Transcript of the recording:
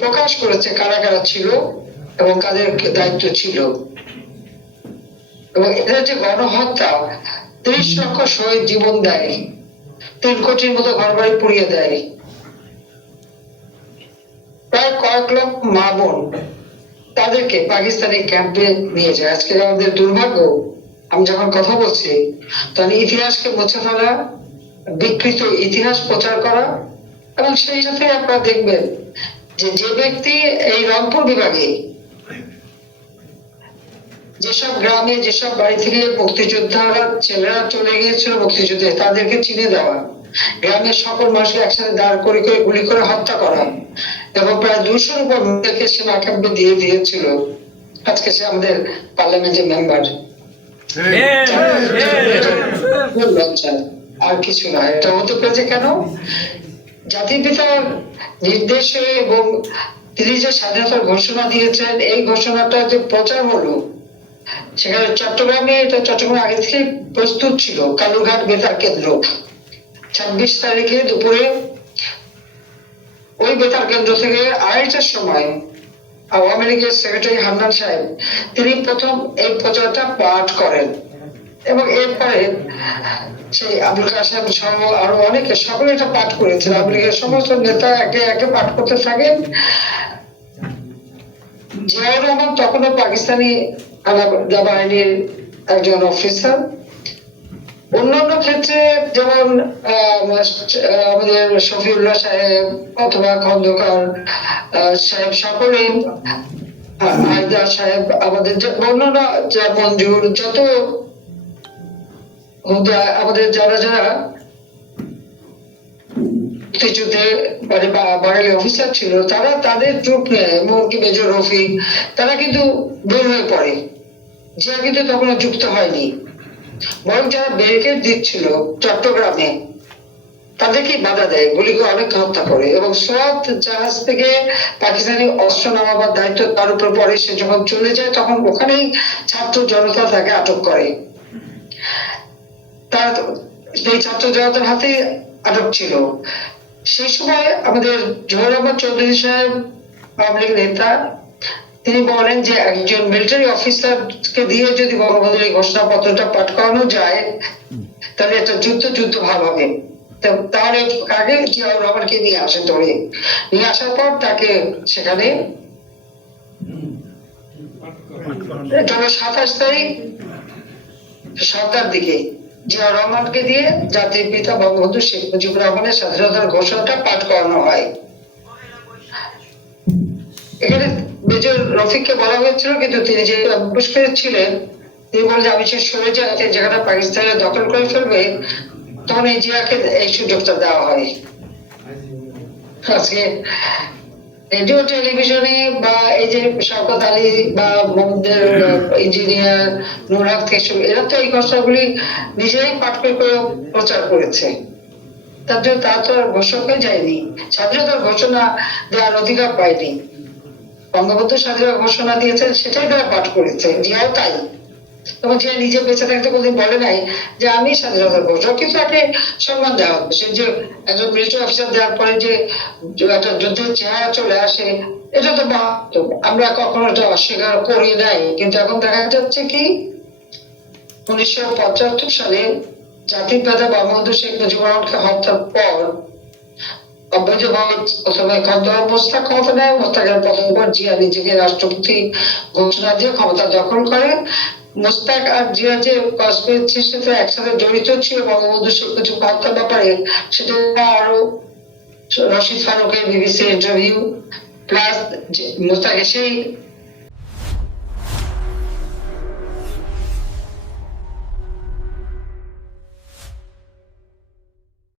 প্রকাশ করেছে কারা কারা ছিল এবং কাদের দায়িত্ব ছিল, এবং এদের যে গণহত্যা, ৩০ লক্ষ শহীদ জীবন দেয়, ৩ কোটির মতো ঘরবাড়ি পুড়িয়ে দেয়, প্রায় কয়েক লক্ষ মা বোন তাদেরকে পাকিস্তানি ক্যাম্পে নিয়ে যায়। আজকে আমাদের দুর্ভাগ্য, আমি যখন কথা বলছি তখন ইতিহাসকে মুছে ফেলা, বিকৃত ইতিহাস প্রচার করা, এবং সেই সাথে আপনারা দেখবেন যে যে ব্যক্তি এই রংপুর বিভাগে যেসব গ্রামে যেসব বাড়ি থেকে মুক্তিযোদ্ধারা ছেলেরা চলে গিয়েছিল মুক্তিযুদ্ধে, তাদেরকে চিনে দেওয়া, গ্রামের সকল মানুষকে একসাথে দাঁড় করে করে গুলি করে হত্যা করা, এবং প্রায় 200-র উপর মেয়েদেরকে সেনা ক্যাম্পে দিয়ে দিয়েছিল, আজকে সে আমাদের পার্লামেন্টের মেম্বার। আর কিছু না, এটা হতে পেরেছে কেন? জাতির পিতার নির্দেশে এবং তিনি যে স্বাধীনতার ঘোষণা দিয়েছেন, এই ঘোষণাটা যে প্রচার হলো, সেখানে চট্টগ্রামে, এটা চট্টগ্রামে আগে থেকে প্রস্তুত ছিল কালুরঘাট বেতার কেন্দ্র। 26 তারিখে দুপুরে ওই বেতার কেন্দ্র থেকে 2:30টার সময় আওয়ামী লীগের সেক্রেটারি হান্নান সাহেব তিনি প্রথম এই প্রচারটা পাঠ করেন, এবং এরপরে সেই আবুল কাসেম সহ আরো অনেকে সকলে এটা পাঠ করেছেন। আওয়ামী লীগের সমস্ত নেতা একে একে পাঠ করতে থাকেন। জিয়াউর রহমান তখনও পাকিস্তানি বাহিনীর একজন অফিসার। অন্যান্য ক্ষেত্রে যেমন আমাদের শফিউল্লাহ সাহেব অথবা খন্দকার সাহেব, সকলেই, হায়দার সাহেব, আমাদের অন্যান্য মঞ্জুর, যত আমাদের যারা যারা মুক্তিযুদ্ধে মানে বাঙালি অফিসার ছিল, তারা তাদের ট্রুপ নিয়ে, এমনকি মেজর রফিক, তারা কিন্তু বের হয়ে পড়ে। জিয়া কিন্তু তখন যুক্ত হয়নি, বরং যারা ব্যারিকেড দিচ্ছিল চট্টগ্রামে তাদেরকে বাধা দেয়, গুলি করে অনেক হত্যা করে, এবং সোয়াত জাহাজ থেকে পাকিস্তানি অস্ত্র নামাবার দায়িত্ব তার উপর পড়ে। সে যখন চলে যায় তখন ওখানেই ছাত্র জনতা তাকে আটক করে। তার এই ছাত্র জনতার হাতে আটক ছিল। সেই সময় আমাদের জহুর রহমান চৌধুরী সাহেব, আওয়ামী লীগ নেতা, তিনি বলেন যে একজন মিলিটারি অফিসারকে দিয়ে যদি বঙ্গবন্ধুর এই ঘোষণাপত্রটা পাঠ করানো যায়, তাহলে একটা যুদ্ধ ভাব হবে। তাহলে আগে জিয়াউর রহমানকে নিয়ে আসেন, ধরে নিয়ে আসার পর তাকে সেখানে 27 তারিখ সন্ধ্যার দিকে জিয়াউর রহমানকে দিয়ে জাতির পিতা বঙ্গবন্ধু শেখ মুজিবুর রহমানের স্বাধীনতার ঘোষণাটা পাঠ করানো হয়। এখানে মেজর রফিককে বলা হয়েছিল, কিন্তু তিনি যে মুশকিল ছিলেন, তিনি বললেন আমি সে সরে যাতে যেখানে পাকিস্তানের দখল করে ফেলবে, তখন এই জিয়াকে এই সুযোগটা দেওয়া হয়। আজকে রেডিও টেলিভিশনে বা এই যে শওকত আলী বা মোহাম্মদের ইঞ্জিনিয়ার নূর হক থেকে শুরু, এরা তো এই ঘোষণাগুলি নিজেরাই পাঠ করে প্রচার করেছে। তার জন্য তারা তো আর ঘোষক হয়ে যায়নি, স্বাধীনতার ঘোষণা দেওয়ার অধিকার পায়নি। বঙ্গবন্ধু স্বাধীনতা ঘোষণা দিয়েছেন, সেটাই তারা পাঠ করেছে, জিয়াও তাই। এবং যে নিজে বেঁচে থাকতে কোনদিন বলে নাই যে আমি স্বাধীনতার ঘোষক, কিন্তু তাকে সম্মান দেওয়া হতো। সে যে একজন মিলিটারি অফিসার দেওয়ার পরে যে একটা যুদ্ধের চেহারা চলে আসে, এটা তো আমরা কখনো এটা অস্বীকার করি নাই। কিন্তু এখন দেখা যাচ্ছে কি, 1975 সালে জাতির পিতা বঙ্গবন্ধু শেখ মুজিবুর রহমানকে হত্যার পর অবৈধভাবে প্রথমে খন্দকার মোস্তাক ক্ষমতা নেয়। মোস্তাকের প্রথমবার জিয়া নিজেকে রাষ্ট্রপতি ঘোষণা দিয়ে ক্ষমতা দখল করে। মোস্তাক আর জিয়া যে কনস্পিরেসির সাথে একসাথে জড়িত ছিল বঙ্গবন্ধু শেখ মুজিব হত্যার ব্যাপারে, সেটা আরো রশিদ ফারুকের বিবিসি ইন্টারভিউ, প্লাস মোস্তাকের সেই